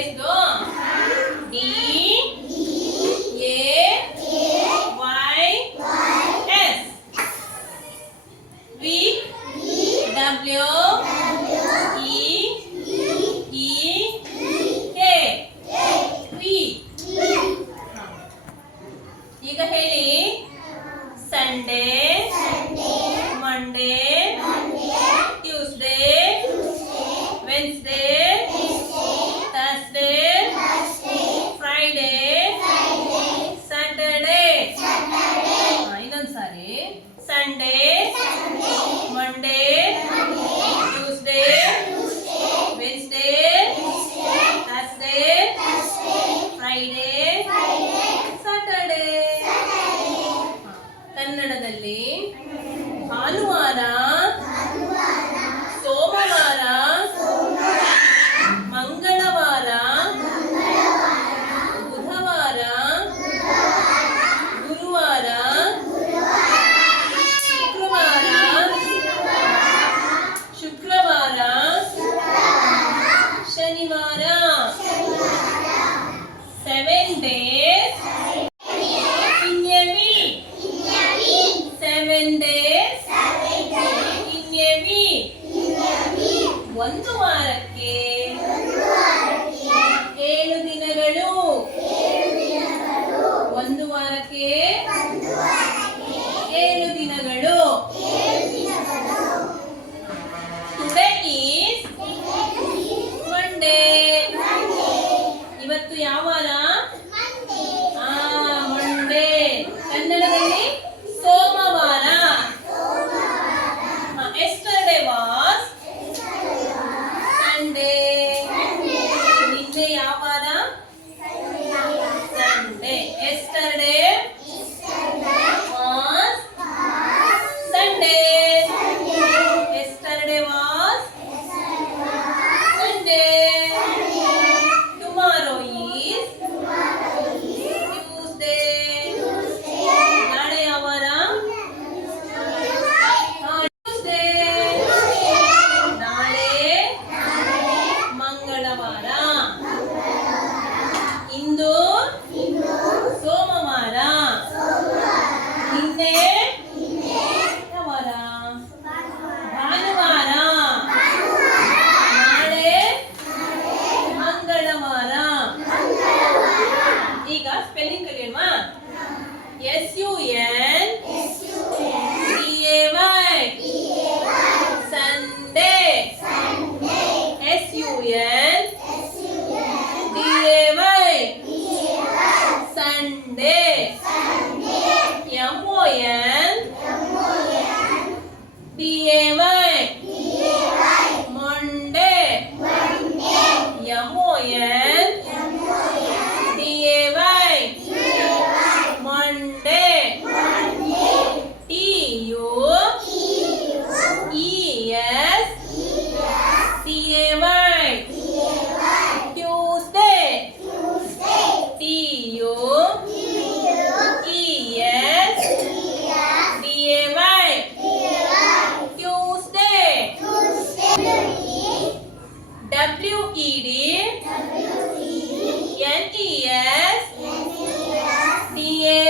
ಎಷ್ಟು? D A Y S. Week W E E K. Week. ಈಗ ಹೇಳಿ. Sunday, Monday, Tuesday, Wednesday, Thursday, Friday, Saturday. ಇನ್ನೊಂದ್ಸಾರಿ. Sunday, Monday, Tuesday, Wednesday, Thursday, Friday, Saturday. ಕನ್ನಡದಲ್ಲಿ ಭಾನುವಾರ, ಸೋಮವಾರ, ಮಂಗಳವಾರ, ಬುಧವಾರ, ಗುರುವಾರ, ಶುಕ್ರವಾರ, ಶನಿವಾರ. 7 days in a week. 7 days in a week. ಒಂದು ವಾರಕ್ಕೆ 7 ದಿನಗಳು. ಒಂದು ವಾರಕ್ಕೆ 7 ದಿನಗಳು. Today is Monday. ಇವತ್ತು ಯಾವ ವಾರ? ಮಂಡೇ. ಕನ್ನಡದಲ್ಲಿ ಸೋಮವಾರ. Yesterday was Sunday. ನಿನ್ನೆ ಯಾವ ವಾರ? Sunday. Yesterday was Sunday. Yesterday was Sunday. Tomorrow is Tuesday. ನಾಳೆ ಯಾವ ವಾರ? Tuesday. ನಾಳೆ ಮಂಗಳವಾರ. ಇಂದು ಸೋಮವಾರ. ನಿನ್ನೆ ಯಾವ ವಾರ? ಭಾನುವಾರ. ನಾಳೆ ಮಂಗಳವಾರ. ಈಗ ಸ್ಪೆಲ್ಲಿಂಗ್ ಕಲಿಯೋಣ. SUN DAY Sunday. SUN DAY Sunday. MON DAY Monday. MON DAY Monday. TUES DAY Tuesday. TUES DAY Tuesday. WED NES DAY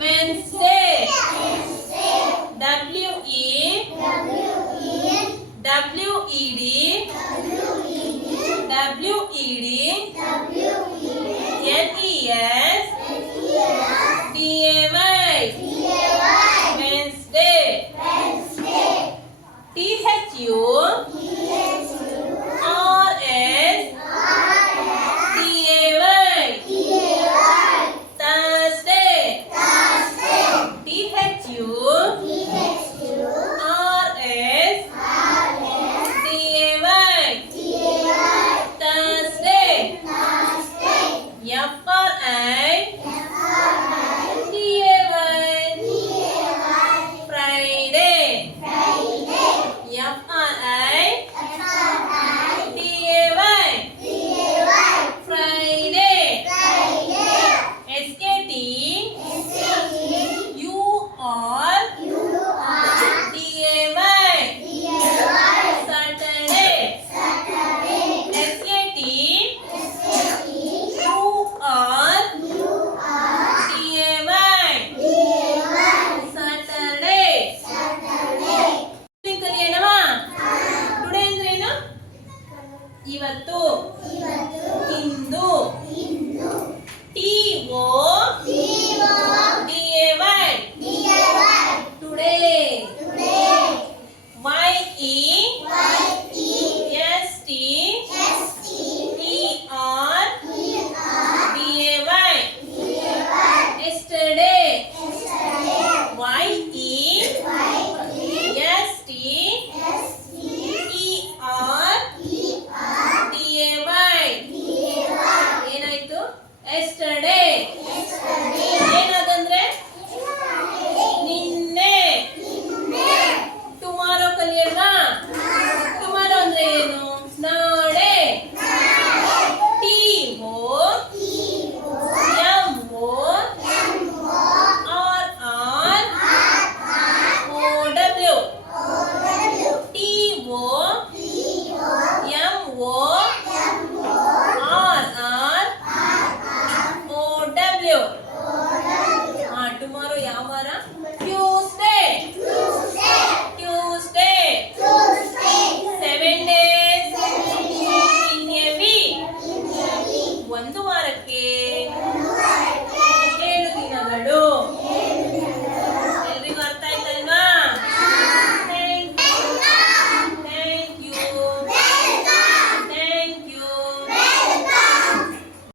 Wednesday. WED NES DAY Wednesday. THU RS DAY Thursday. THU RS DAY Thursday. ಇವತ್ತು ಇವತ್ತು ಇಂದು ಇಂದು T O T